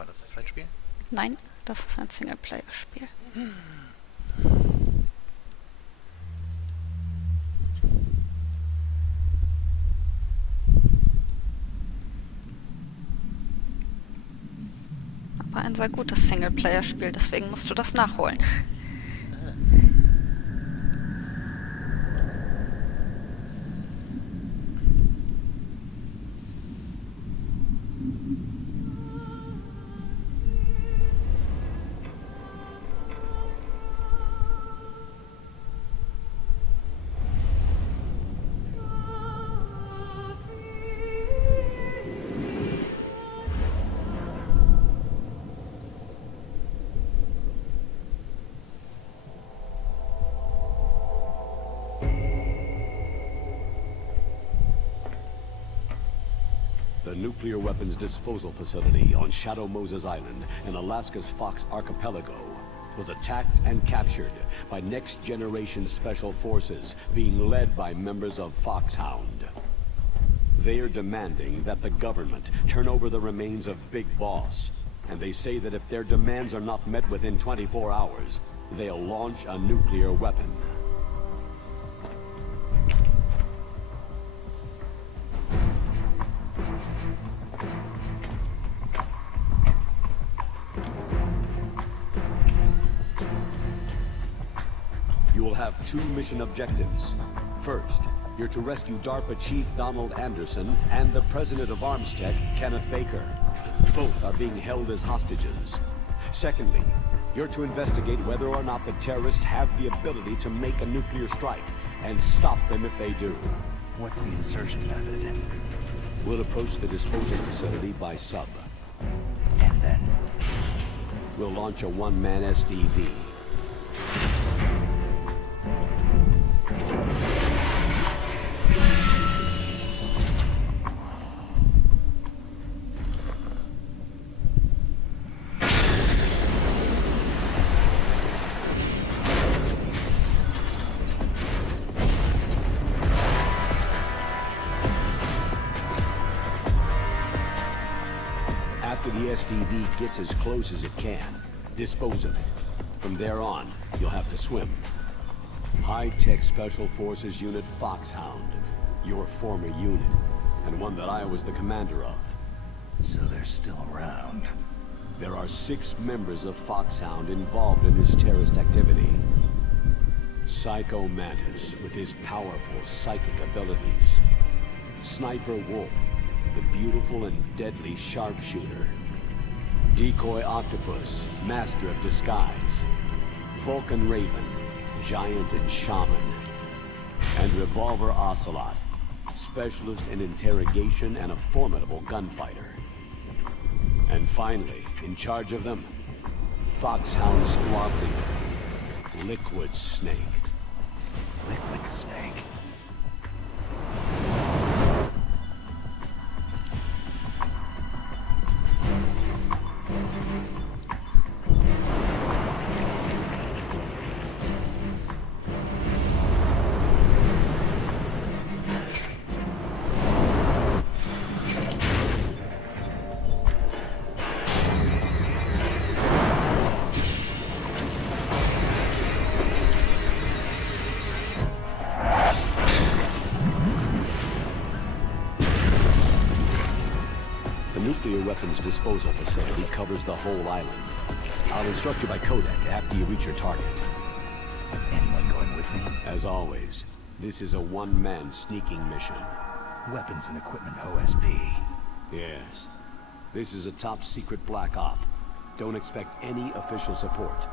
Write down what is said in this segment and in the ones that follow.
War das das Zweitspiel? Nein, das ist ein Singleplayer-Spiel. Aber ein sehr gutes Singleplayer-Spiel, deswegen musst du das nachholen. The nuclear weapons disposal facility on Shadow Moses Island in Alaska's Fox Archipelago was attacked and captured by next-generation special forces being led by members of Foxhound. They are demanding that the government turn over the remains of Big Boss, and they say that if their demands are not met within 24 hours, they'll launch a nuclear weapon. You will have two mission objectives. First, you're to rescue DARPA Chief Donald Anderson and the President of Armstech, Kenneth Baker. Both are being held as hostages. Secondly, you're to investigate whether or not the terrorists have the ability to make a nuclear strike, and stop them if they do. What's the insertion method? We'll approach the disposal facility by sub. And then? We'll launch a one-man SDV. After the SDV gets as close as it can, dispose of it. From there on, you'll have to swim. High-tech Special Forces Unit Foxhound, your former unit, and one that I was the commander of. So they're still around. There are 6 members of Foxhound involved in this terrorist activity. Psycho Mantis, with his powerful psychic abilities. Sniper Wolf, the beautiful and deadly sharpshooter. Decoy Octopus, master of disguise. Vulcan Raven, giant and shaman. And Revolver Ocelot, specialist in interrogation and a formidable gunfighter. And finally, in charge of them, Foxhound squad leader, Liquid Snake. Liquid Snake. The nuclear weapons disposal facility covers the whole island. I'll instruct you by codec after you reach your target. Anyone going with me? As always, this is a one-man sneaking mission. Weapons and equipment OSP. Yes. This is a top-secret black op. Don't expect any official support.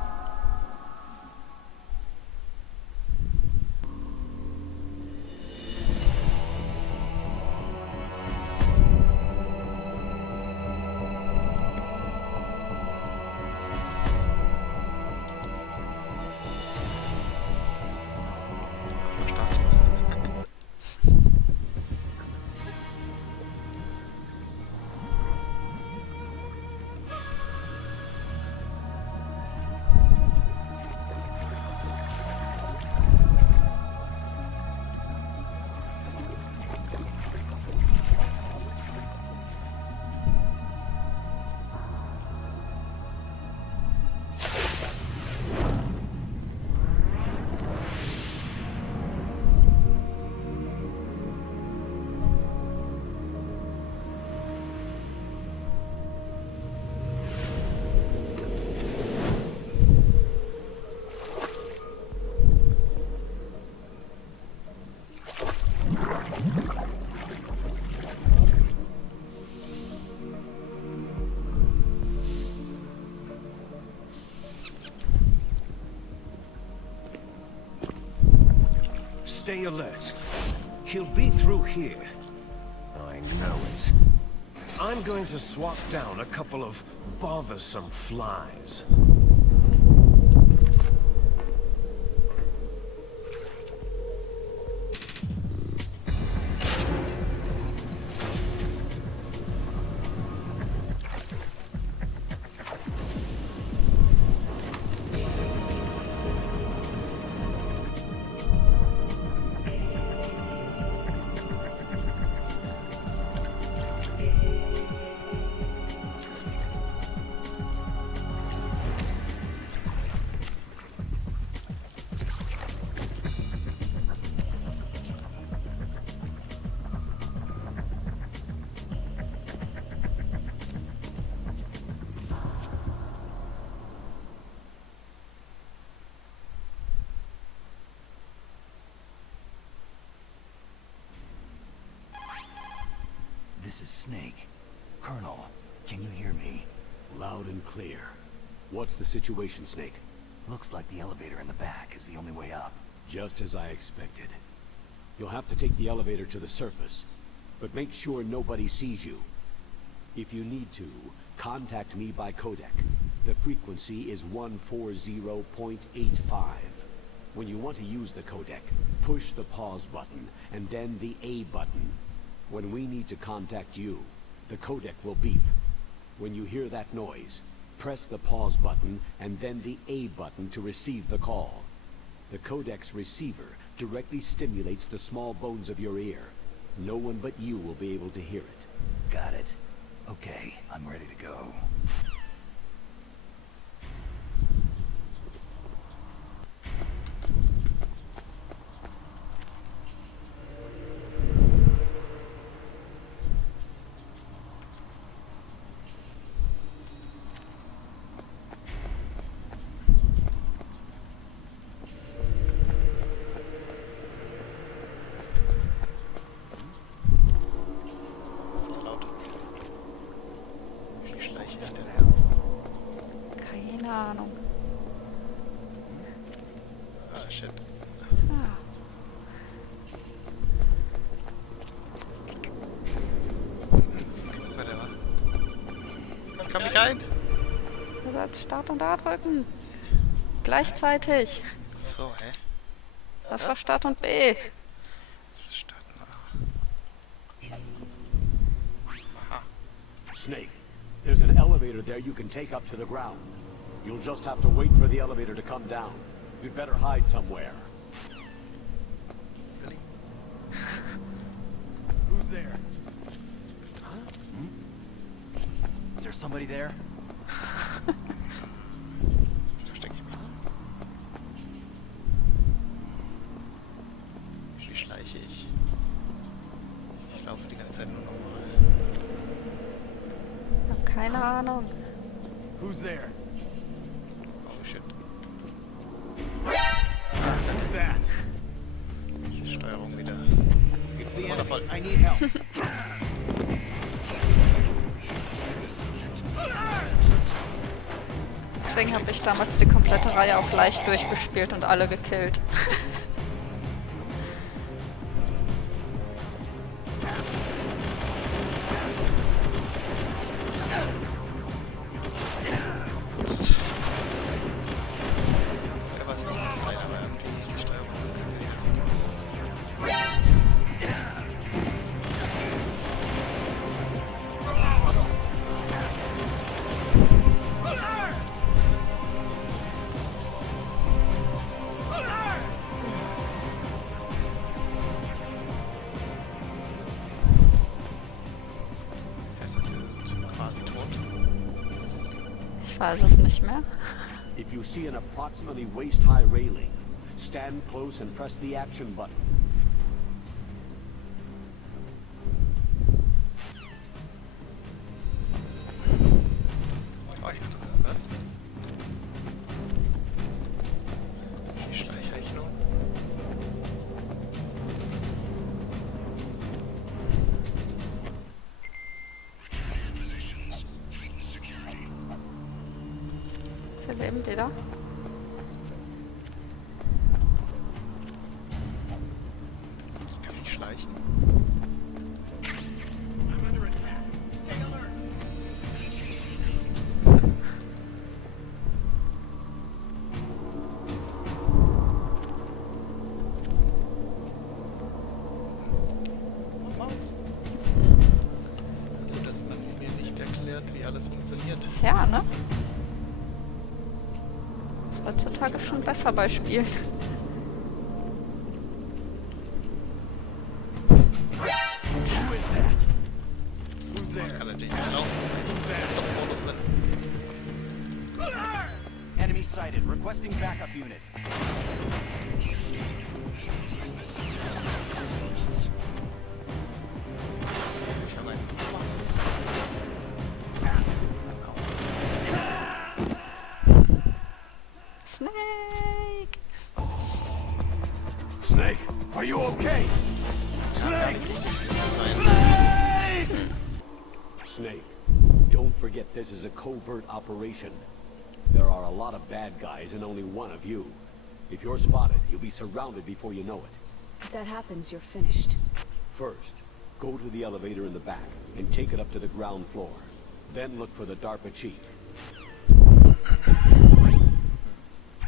Stay alert. He'll be through here. I know it. I'm going to swat down a couple of bothersome flies. This is Snake. Colonel, can you hear me? Loud and clear. What's the situation, Snake? Looks like the elevator in the back is the only way up. Just as I expected. You'll have to take the elevator to the surface, but make sure nobody sees you. If you need to, contact me by codec. The frequency is 140.85. When you want to use the codec, push the pause button and then the A button. When we need to contact you, the codec will beep. When you hear that noise, press the pause button and then the A button to receive the call. The codec's receiver directly stimulates the small bones of your ear. No one but you will be able to hear it. Got it. Okay, I'm ready to go. Zu laut. Wie schleichen wir denn? Keine Ahnung. Ah, shit. Ah. Warte mal. Komm nicht rein! Du sollst Start und A drücken. Gleichzeitig. So, hä? Das war Start und B. Starten. Aha. Snake, there's an elevator there you can take up to the ground. You'll just have to wait for the elevator to come down. You'd better hide somewhere. Really? Who's there? Huh? Is there somebody there? Versteck ich mich. Wie schleiche ich? Ich laufe die ganze Zeit nur normal. Hab keine Ahnung. Who's there? Oh shit. Who's that? Die Steuerung wieder. It's the Wundervoll. enemy. I need help. Deswegen habe ich damals die komplette Reihe auf leicht durchgespielt und alle gekillt. Ja, war es nicht die Zeit, aber irgendwie die Steuerung ist kacke. Er ist jetzt quasi tot. Ich weiß es nicht mehr. If you see an approximately waist-high railing, stand close and press the action button. Oh, ich bin drin. Was? Wie schleiche ich nun? Sie leben wieder. funktioniert. Ja, ne? Ist heutzutage schon besser bei Spielen. Man kann natürlich nicht laufen. Doch Bonus drin. Enemy sighted. Requesting backup unit. Ich habe einen. Snake! Snake, are you okay? Snake! Snake, don't forget this is a covert operation. There are a lot of bad guys and only one of you. If you're spotted, you'll be surrounded before you know it. If that happens, you're finished. First, go to the elevator in the back and take it up to the ground floor. Then look for the DARPA chief.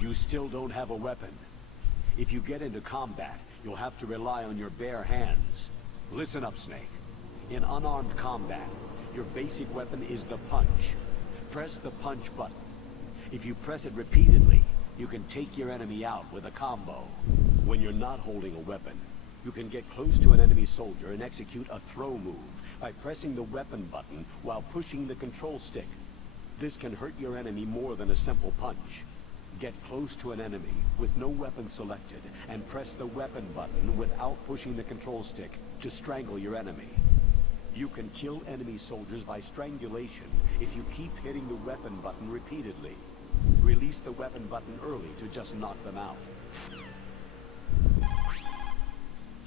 You still don't have a weapon. If you get into combat, you'll have to rely on your bare hands. Listen up, Snake. In unarmed combat, your basic weapon is the punch. Press the punch button. If you press it repeatedly, you can take your enemy out with a combo. When you're not holding a weapon, you can get close to an enemy soldier and execute a throw move by pressing the weapon button while pushing the control stick. This can hurt your enemy more than a simple punch. Get close to an enemy with no weapon selected and press the weapon button without pushing the control stick to strangle your enemy. You can kill enemy soldiers by strangulation if you keep hitting the weapon button repeatedly. Release the weapon button early to just knock them out.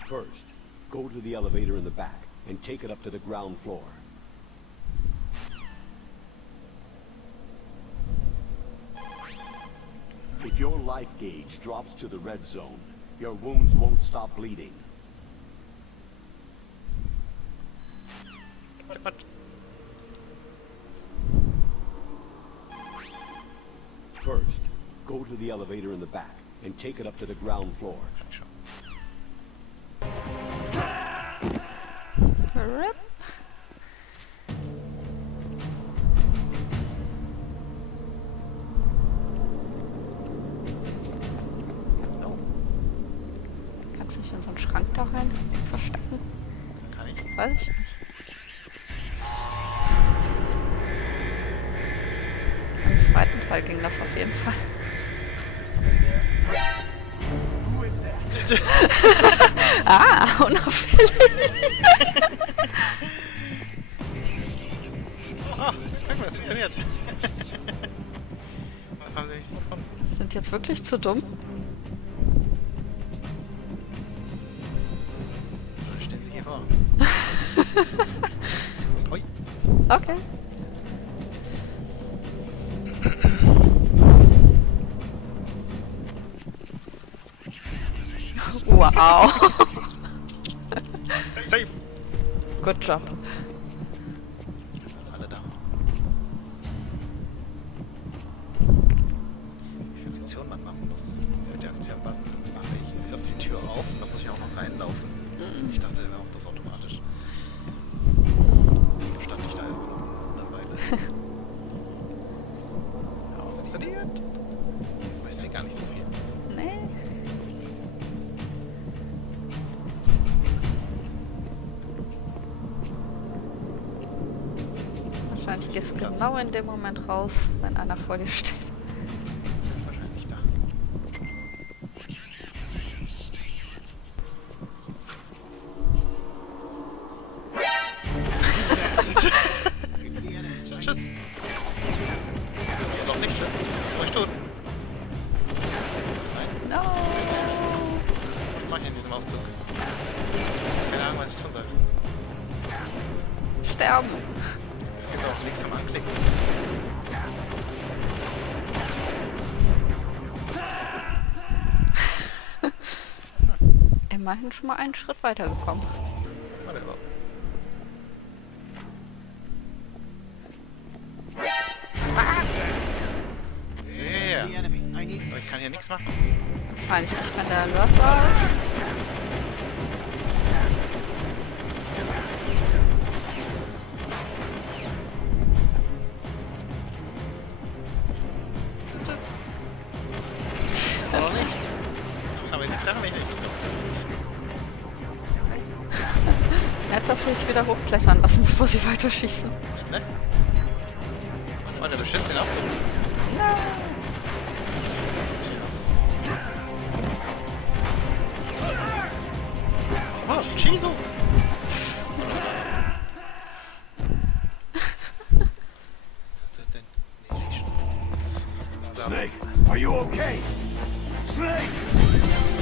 First, go to the elevator in the back and take it up to the ground floor. If your life gauge drops to the red zone, your wounds won't stop bleeding. First, go to the elevator in the back and take it up to the ground floor. Rip. Kannst du nicht in so einen Schrank da rein verstecken? Kann ich? Weiß ich nicht. Im zweiten Teil ging das auf jeden Fall. Ah, unauffällig. Oh, guck mal, das funktioniert. Was haben sie nicht gefunden? Sind jetzt wirklich zu dumm? So, stehen sie hier vor. Ui. Okay. Wow. Safe. Good job. Sind alle da. Wie viele Funktionen man machen muss. Mit der Aktion-Button mache ich. Lass die Tür auf und dann muss ich auch noch reinlaufen. Ich dachte, er macht das automatisch. Stand ich da erstmal eine Weile. Aber funktioniert. Ich sehe gar nicht so viel. Nee. Wahrscheinlich gehst du genau in dem Moment raus, wenn einer vor dir steht. Ist wahrscheinlich da. Tschüss. Doch nicht tschüss. Euch tot. Nein. No! Was mache ich in diesem Aufzug? Keine Ahnung, was ich tun soll. Sterben! Es gibt auch nichts zum Anklicken. Immerhin schon mal einen Schritt weitergekommen. Warte überhaupt. Yeah. Aber ich kann hier nichts machen. Eigentlich nicht, wenn der Alert da ist. ruhig wieder hochklettern lassen, bevor sie weiterschießen. Ne? Warte, du schätzt den Aufzug. Ja. Oh, Chiso! Was ist das denn? Nation. Snake, are you okay? Snake!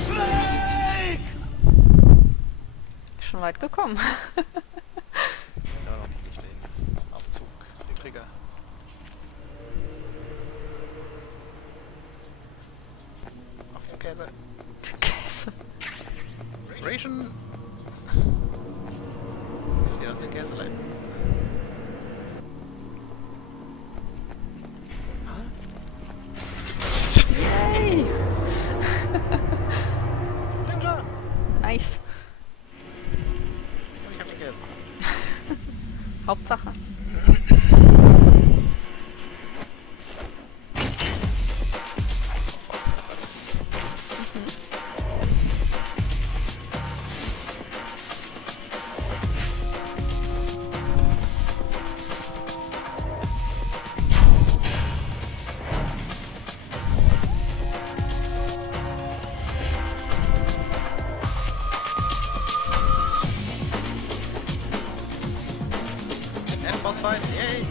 Snake! Schon weit gekommen. Ist aber noch nicht den Aufzug, den Trigger. Aufzugkäse. Käse. Ration! Ich sehe noch den Käselein. Yay! Ninja! Nice. Und ich hab den Käse. Hauptsache. Endbossfight, yay!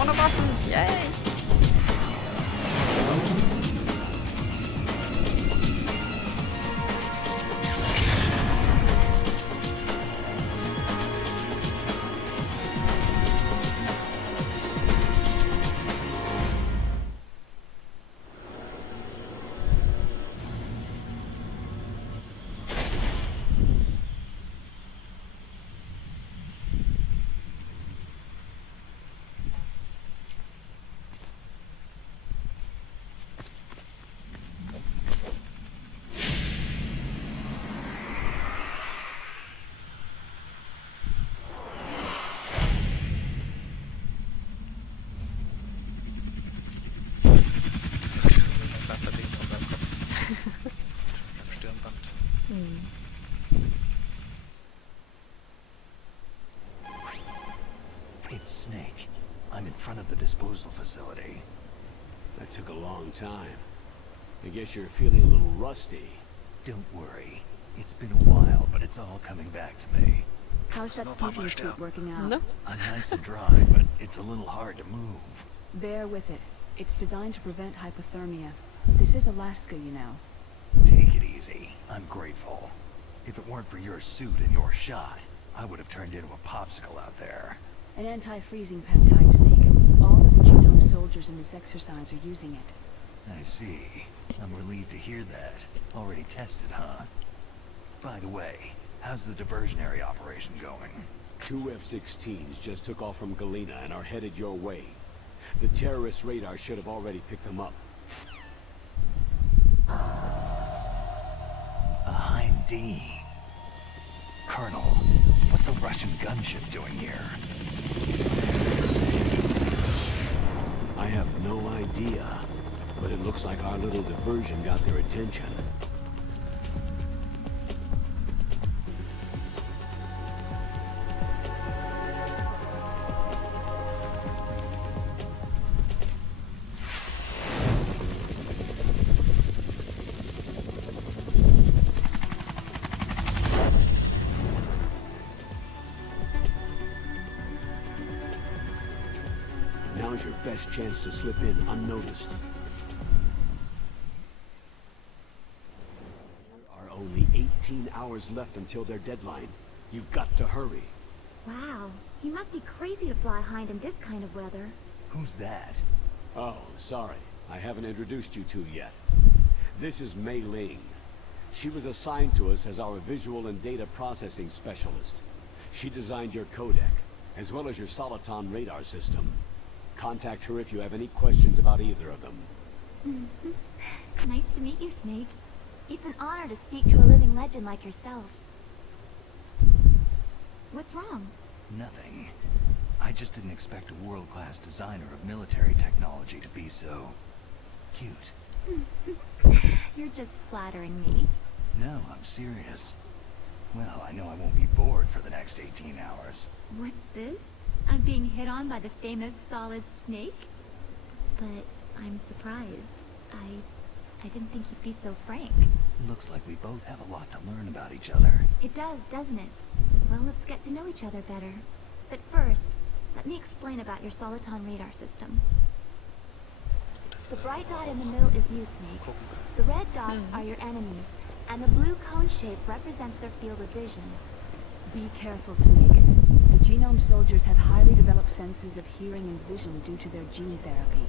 Ohne Waffen. Yay! Ding von seinem Kopf. Seinem Stirnband. It's Snake. I'm in front of the disposal facility. That took a long time. I guess you're feeling a little rusty. Don't worry. It's been a while, but it's all coming back to me. How's that sneaking suit working out? Ne? I'm nice and dry, but it's a little hard to move. Bear with it. It's designed to prevent hypothermia. This is Alaska, you know. Take it easy. I'm grateful. If it weren't for your suit and your shot, I would have turned into a popsicle out there. An anti-freezing peptide, Snake. All of the genome soldiers in this exercise are using it. I see. I'm relieved to hear that. Already tested, huh? By the way, how's the diversionary operation going? 2 F-16s just took off from Galena and are headed your way. The terrorist radar should have already picked them up. A Heim-D. Colonel, what's a Russian gunship doing here? I have no idea, but it looks like our little diversion got their attention. Now's your best chance to slip in unnoticed. There are only 18 hours left until their deadline. You've got to hurry. Wow, he must be crazy to fly Hind in this kind of weather. Who's that? Oh, sorry. I haven't introduced you two yet. This is Mei Ling. She was assigned to us as our visual and data processing specialist. She designed your codec, as well as your Soliton radar system. Contact her if you have any questions about either of them. Nice to meet you, Snake. It's an honor to speak to a living legend like yourself. What's wrong? Nothing. I just didn't expect a world-class designer of military technology to be so... cute. You're just flattering me. No, I'm serious. Well, I know I won't be bored for the next 18 hours. What's this? I'm being hit on by the famous Solid Snake? But I'm surprised. I didn't think you'd be so frank. Looks like we both have a lot to learn about each other. It does, doesn't it? Well, let's get to know each other better. But first, let me explain about your Soliton radar system. The bright dot in the middle is you, Snake. The red dots are your enemies, and the blue cone shape represents their field of vision. Be careful, Snake. The genome soldiers have highly developed senses of hearing and vision due to their gene therapy.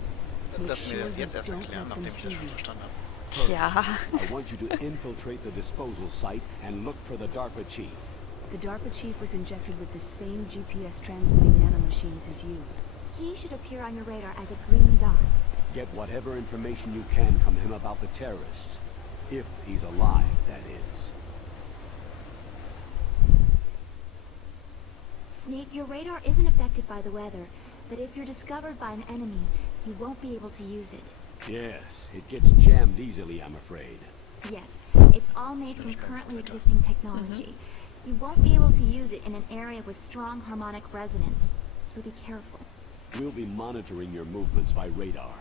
Also, Make lass mir sure das you jetzt erst don't erklären, let them nachdem ich see das schon you. verstanden habe. Tja. I want you to infiltrate the disposal site and look for the DARPA chief. The DARPA chief was injected with the same GPS transmitting nanomachines as you. He should appear on your radar as a green dot. Get whatever information you can from him about the terrorists. If he's alive, that is. Snake, your radar isn't affected by the weather, but if you're discovered by an enemy, you won't be able to use it. Yes, it gets jammed easily, I'm afraid. Yes, it's all made from currently existing technology. You won't be able to use it in an area with strong harmonic resonance, so be careful. We'll be monitoring your movements by radar,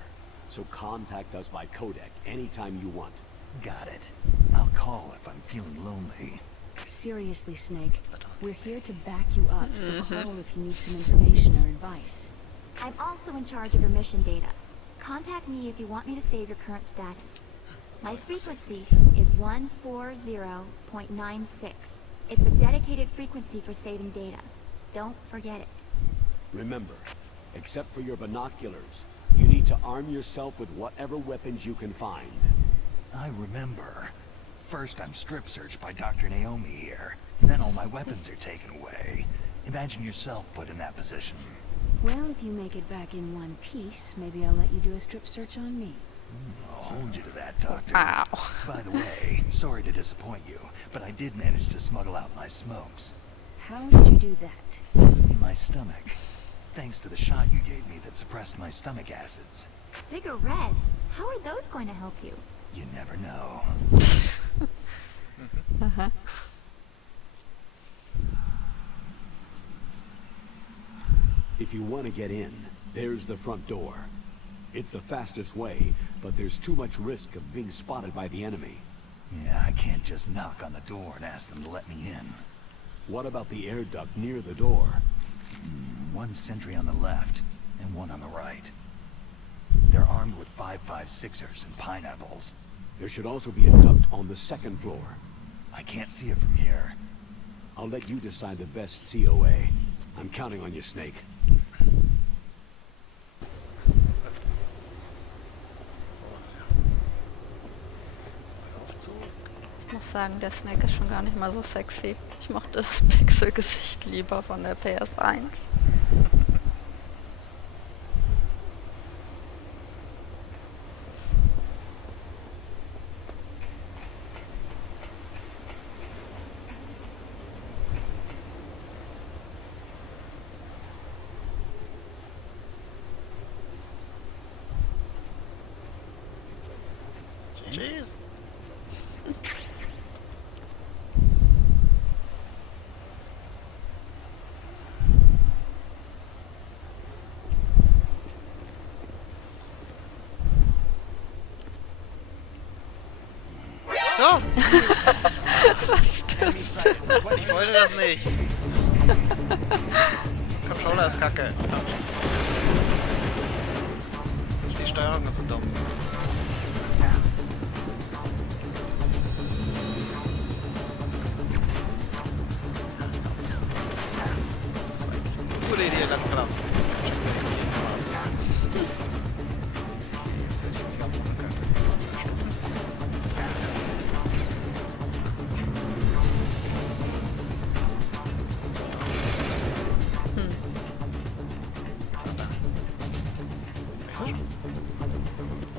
so contact us by codec anytime you want. Got it. I'll call if I'm feeling lonely. Seriously, Snake. We're here to back you up, so call if you need some information or advice. I'm also in charge of your mission data. Contact me if you want me to save your current status. My frequency is 140.96. It's a dedicated frequency for saving data. Don't forget it. Remember, except for your binoculars, you need to arm yourself with whatever weapons you can find. I remember. First I'm strip searched by Dr. Naomi here. Then all my weapons are taken away. Imagine yourself put in that position. Well, if you make it back in one piece, maybe I'll let you do a strip search on me. I'll hold you to that, Doctor. Wow. By the way, sorry to disappoint you, but I did manage to smuggle out my smokes. How did you do that? In my stomach. Thanks to the shot you gave me that suppressed my stomach acids. Cigarettes? How are those going to help you? You never know. If you want to get in, there's the front door. It's the fastest way, but there's too much risk of being spotted by the enemy. Yeah, I can't just knock on the door and ask them to let me in. What about the air duct near the door? One sentry on the left, and one on the right. They're armed with 5.56ers and pineapples. There should also be a duct on the second floor. I can't see it from here. I'll let you decide the best COA. I'm counting on you, Snake. Aufzug. Ich muss sagen, der Snake ist schon gar nicht mal so sexy. Ich mochte das Pixelgesicht lieber von der PS1. Tschüss. Oh! Ich wollte das nicht. Controller ist kacke. Die Steuerung ist so dumm. Das war eigentlich eine gute Idee, langsam.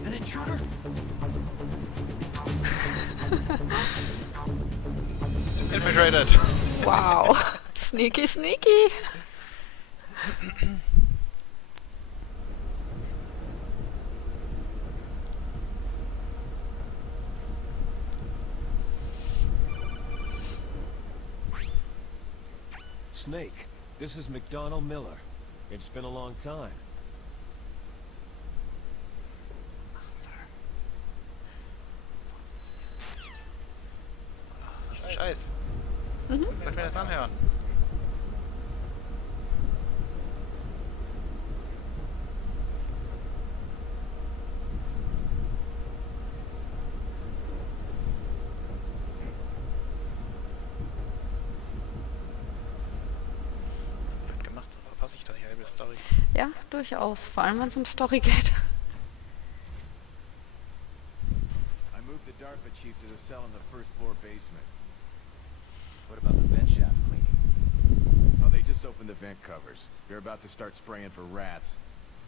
An intruder? Infiltrated. Wow. Sneaky, sneaky. Snake. This is McDonald Miller. It's been a long time. Das ist ein Scheiß. Ich will mir das anhören. So blöd gemacht, so verpasse ich da die halbe Story. Ja, durchaus. Vor allem, wenn es um Story geht. I moved the DARPA chief to the cell in the first floor basement. What about the vent shaft cleaning? Oh, they just opened the vent covers. They're about to start spraying for rats.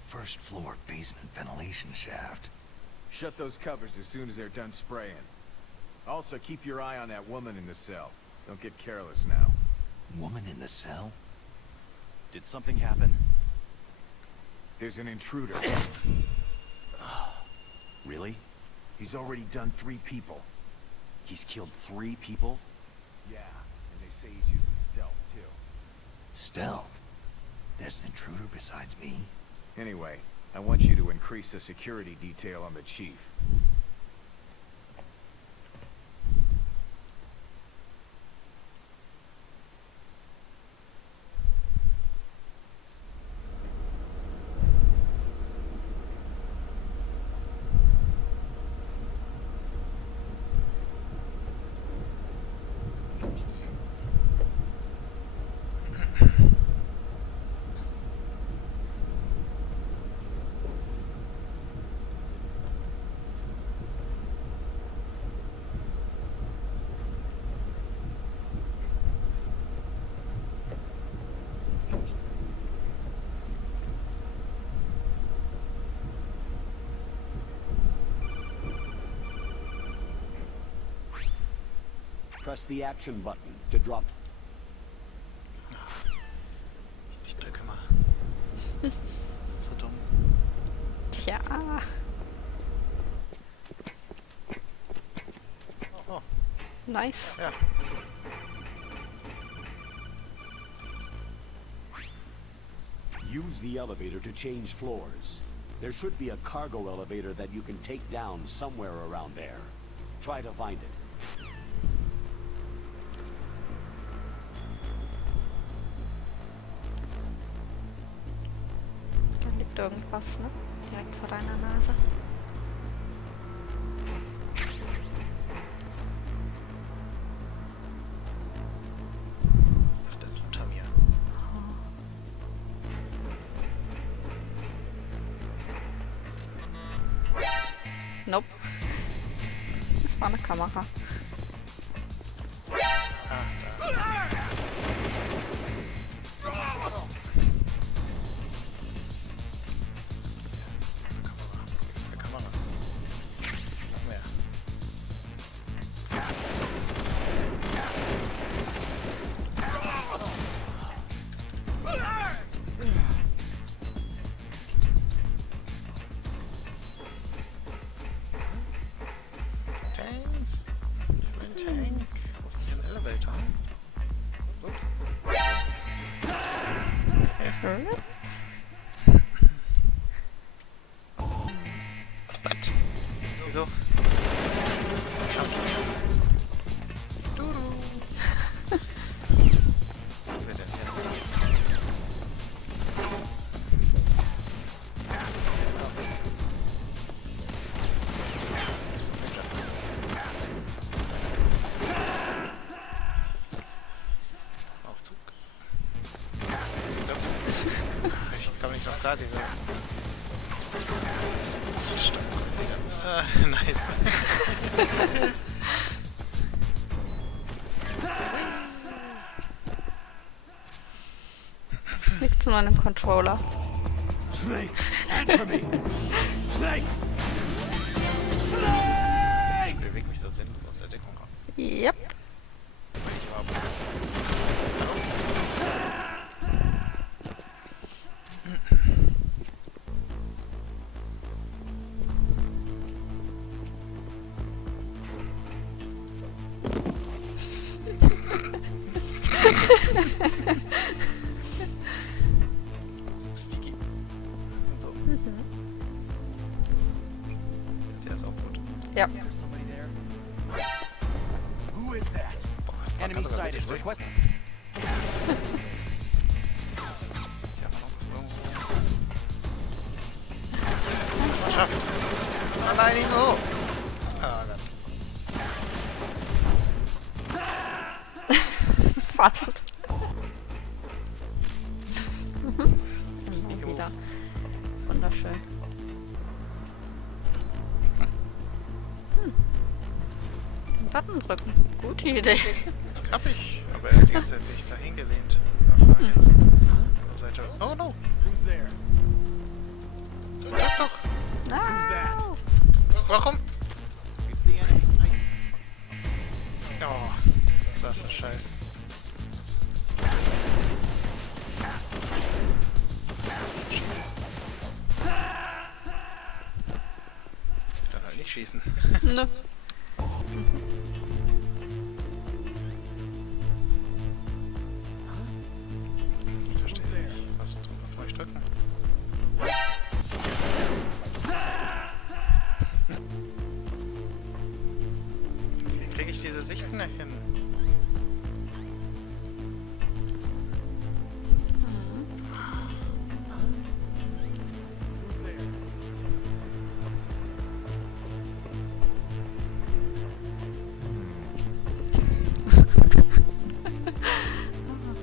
First floor basement ventilation shaft. Shut those covers as soon as they're done spraying. Also, keep your eye on that woman in the cell. Don't get careless now. Woman in the cell? Did something happen? There's an intruder. Really? He's already done 3 people. He's killed 3 people? Yeah, and they say he's using stealth, too. Stealth? There's an intruder besides me? Anyway, I want you to increase the security detail on the chief. Press the action button to drop. Ich drücke mal. So dumm. Tja. Oh, Nice. ja. Use the elevator to change floors. There should be a cargo elevator that you can take down somewhere around there. Try to find it. Da liegt irgendwas, ne? Direkt vor deiner Nase. Ach, das ist unter mir. Nope. Das war eine Kamera. Kameras. Noch mehr. Tanks. Ich will einen Tank. Wo ist denn hier ein Elevator? Ups. Was? Wieso? Dudu. Was wird denn hier? Aufzug. Ups. Ich komme nicht drauf klar, diese Steuerkreuzige. Nice. Liegt zu meinem Controller. Snake, answer me! Snake! Ich bewege mich so sinnlos aus der Deckung raus. Yep. Weil ich überhaupt Sticky. So. Der ist auch gut. Ja. Who is that? Boah, man Enemy kann sogar sighted. wirklich Request. Ja, man auch zu irgendwo. Schaffen. Oh nein, nicht so. Ah, Gott. Fast. Sneaky Wieder. Moves. Wunderschön. Den Button drücken. Gute Idee. Hab ich. Aber er ist die ganze Zeit sich da hingelehnt. Ach, jetzt. Seite. Oh no. Who's there? Drück doch. No. Warum? It's the enemy. Oh, ist das ein Scheiß. Dann halt nicht schießen. Nö. Ich versteh's nicht. Was muss ich drücken? Wie kriege ich diese Sichten denn hin?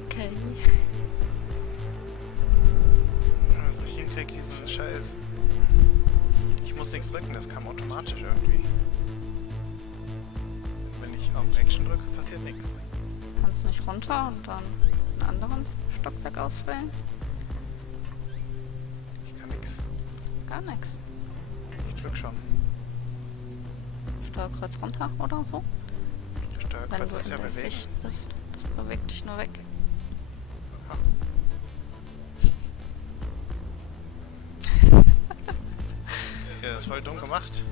Okay. Also ich hinkrieg diesen Scheiß. Ich muss nichts drücken, das kam automatisch irgendwie. Wenn ich auf Action drücke, passiert nichts. Kannst nicht runter und dann einen anderen Stockwerk auswählen? Ich kann nichts. Gar nichts. Ich drück schon. Steuerkreuz runter oder so? Wenn Steuerkreuz du ist in ja der bewegen. Sicht bist. Das bewegt dich nur weg. Ah. Ja, das ist voll dumm gemacht.